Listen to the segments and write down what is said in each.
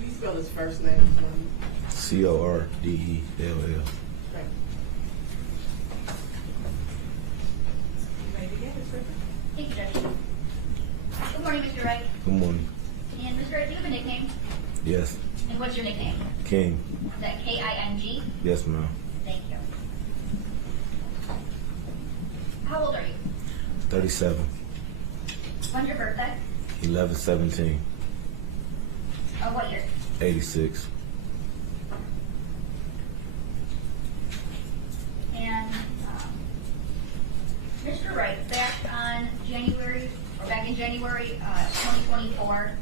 Could you spell his first name for me? Cordell. Thank you. Thank you, Judge. Good morning, Mr. Wright. Good morning. And Mr. Wright, do you have a nickname? Yes. And what's your nickname? King. Is that K-I-N-G? Yes, ma'am. Thank you. How old are you? 37. When's your birthday? 11/17. What year? 86. And Mr. Wright, back in January 2024,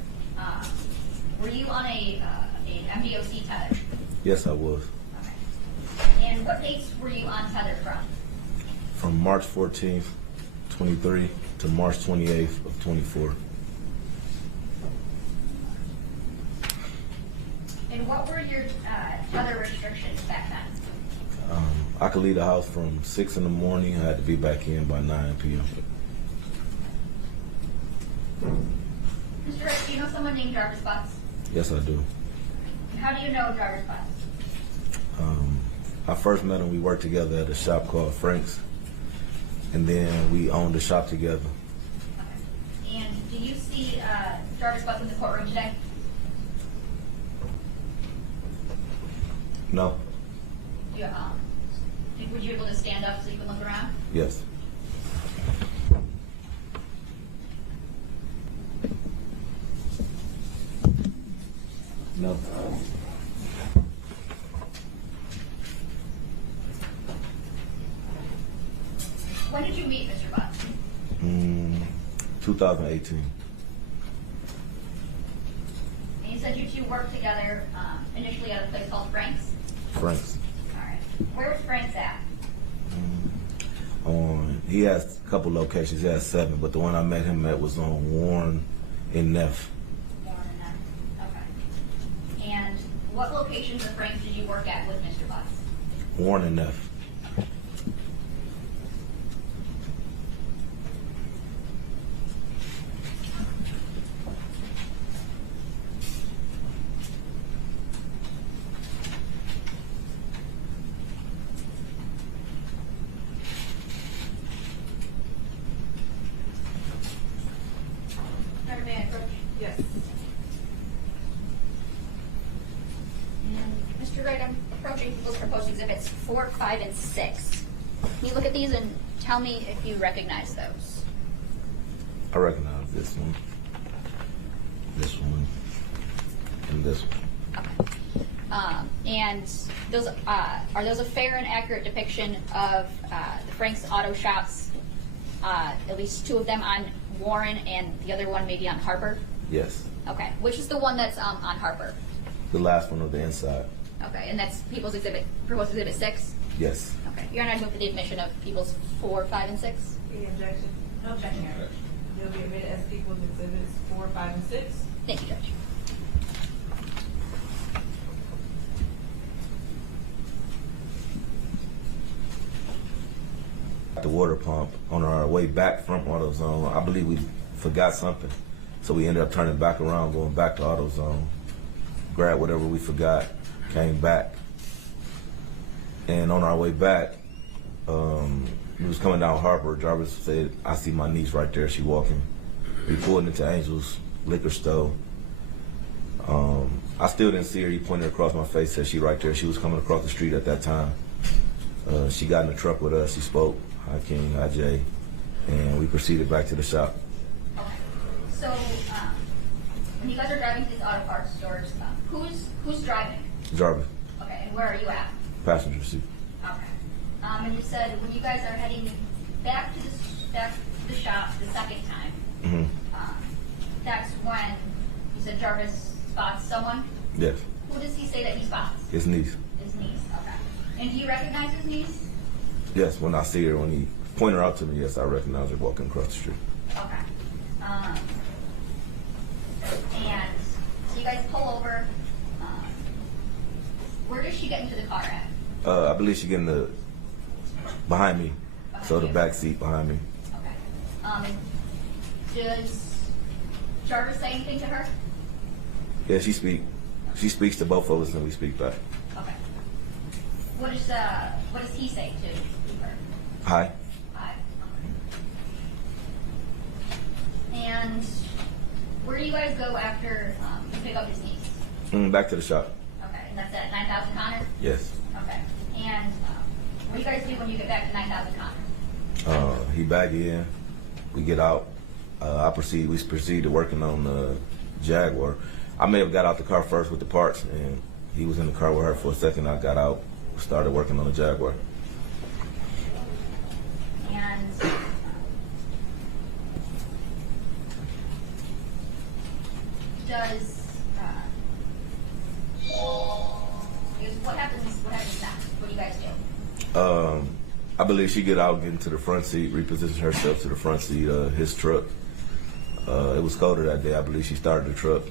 were you on an MDOC tether? Yes, I was. Okay. And what dates were you on tether from? From March 14th, 23 to March 28th of 24. And what were your tether restrictions back then? I could leave the house from 6 in the morning. I had to be back in by 9 p.m. Mr. Wright, do you know someone named Jarvis Butts? Yes, I do. And how do you know Jarvis Butts? I first met him. We worked together at a shop called Frank's, and then we owned the shop together. Okay. And do you see Jarvis Butts in the courtroom today? No? Would you be able to stand up so you can look around? Yes. No. When did you meet Mr. Butts? 2018. And you said you two worked together initially at a place called Frank's? Frank's. All right. Where was Frank's at? He has a couple locations. He has 7, but the one I met him at was on Warren and Neff. Warren and Neff. Okay. And what locations of Frank's did you work at with Mr. Butts? Warren and Neff. May I approach? Yes. And Mr. Wright, I'm approaching people's proposed exhibits 4, 5, and 6. Can you look at these and tell me if you recognize those? I recognize this one, and this one. Okay. And those are those a fair and accurate depiction of the Frank's Auto Shops? At least 2 of them on Warren and the other one maybe on Harper? Yes. Okay. Which is the one that's on Harper? The last one of the inside. Okay. And that's People's Exhibit, proposed exhibit 6? Yes. Okay. You're not moving for the admission of People's 4, 5, and 6? Any objection? No objection, Your Honor. They'll be admitted as People's Exhibits 4, 5, and 6. Thank you, Judge. At the water pump on our way back from Autozone, I believe we forgot something, so we ended up turning back around, going back to Autozone, grabbed whatever we forgot, came back, and on our way back, we was coming down Harper. Jarvis said, "I see my niece right there. She walking." We pulled into Angel's liquor store. I still didn't see her. He pointed across my face, said she right there. She was coming across the street at that time. She got in the truck with us. She spoke. Hi, King. Hi, Jay. And we proceeded back to the shop. Okay. So, when you guys are driving to these auto parts stores, who's driving? Jarvis, Okay, and where are you at? passenger seat. Okay. And you said when you guys are heading back to the shop the second time, Mm-hmm. that's when you said Jarvis spots someone. Yes, Who does he say that he spots? his niece. His niece. Okay. And do you recognize his niece? Yes, when I see her, when he pointed her out to me, yes, I recognize her walking across the street. Okay. And so you guys pull over. Where does she get into the car at? I believe she getting the behind me, so the back seat behind me. Okay. Does Jarvis say anything to her? Yeah, she speak. She speaks to both of us and we speak back. Okay. What does he say to her? Hi. Hi. Okay. And where do you guys go after you pick up his niece? Back to the shop. Okay, and that's at 9,000 Connor? Yes. Okay. And what do you guys do when you get back to 9,000 Connor? He back in. We get out. We proceed to working on the Jaguar. I may have got out the car first with the parts, and he was in the car with her for a second. I got out, started working on the Jaguar. And what happens next? What do you guys do? I believe she get out, get into the front seat, reposition herself to the front seat of his truck. It was colder that day. I believe she started the truck.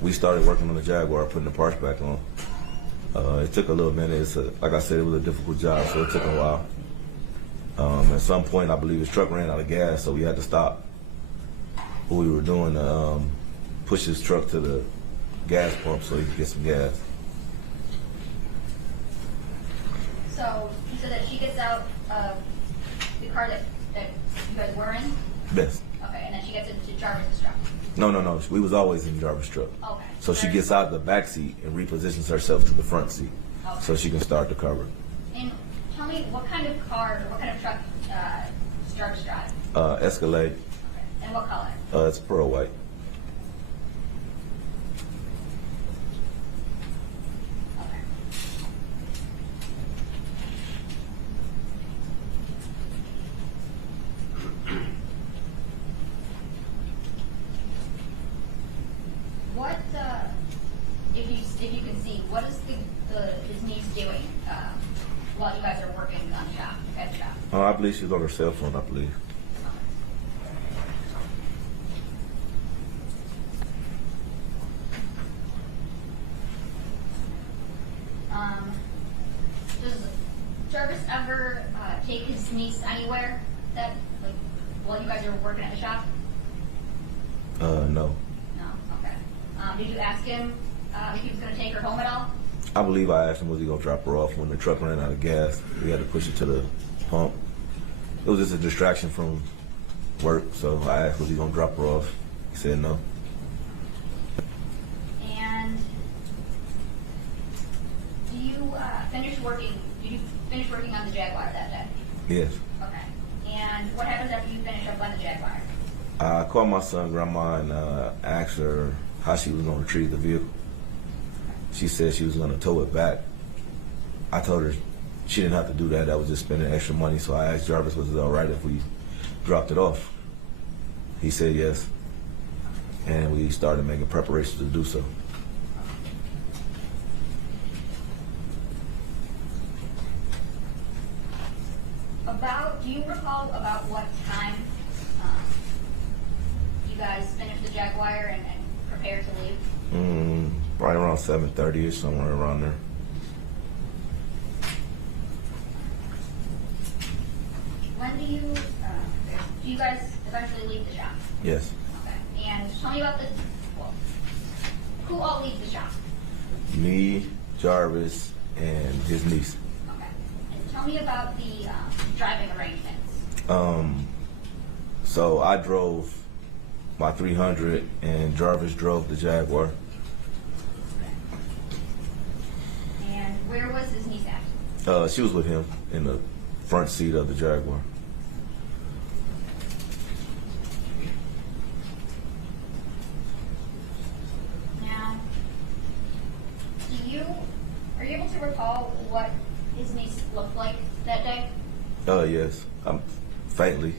We started working on the Jaguar, putting the parts back on. It took a little minute. Like I said, it was a difficult job, so it took a while. At some point, I believe his truck ran out of gas, so we had to stop what we were doing to push his truck to the gas pump so he could get some gas. So you said that she gets out of the car that you guys were in? Yes. Okay, and then she gets into Jarvis' truck? No. We was always in Jarvis' truck. Okay. So she gets out the back seat and repositions herself to the front seat, okay, so she can start the cover. And tell me, what kind of car, or what kind of truck does Jarvis drive? Escalade. Okay. And what color? It's pearl white. Okay. What, if you can see, what is his niece doing while you guys are working on the shop, at the shop? I believe she's on her cell phone, I believe. Does Jarvis ever take his niece anywhere that, like, while you guys are working at the shop? No. No? Okay. Did you ask him if he was going to take her home at all? I believe I asked him, was he going to drop her off when the truck ran out of gas. We had to push it to the pump. It was just a distraction from work, so I asked, was he going to drop her off? He said no. And did you finish working on the Jaguar that day? Yes. Okay. And what happens after you finish up on the Jaguar? I called my son, grandma, and asked her how she was going to retrieve the vehicle. She said she was going to tow it back. I told her she didn't have to do that. That was just spending extra money. So I asked Jarvis, was it all right if we dropped it off? He said yes. And we started making preparations to do so. Do you recall about what time you guys finished the Jaguar and prepared to leave? Right around 7:30ish, somewhere around there. When do you guys eventually leave the shop? Yes. Okay. And tell me about who all leaves the shop? Me, Jarvis, and his niece. Okay. And tell me about the driving arrangements. So I drove my 300 and Jarvis drove the Jaguar. And where was his niece at? She was with him in the front seat of the Jaguar. Now, are you able to recall what his niece looked like that day? Yes. Faintly.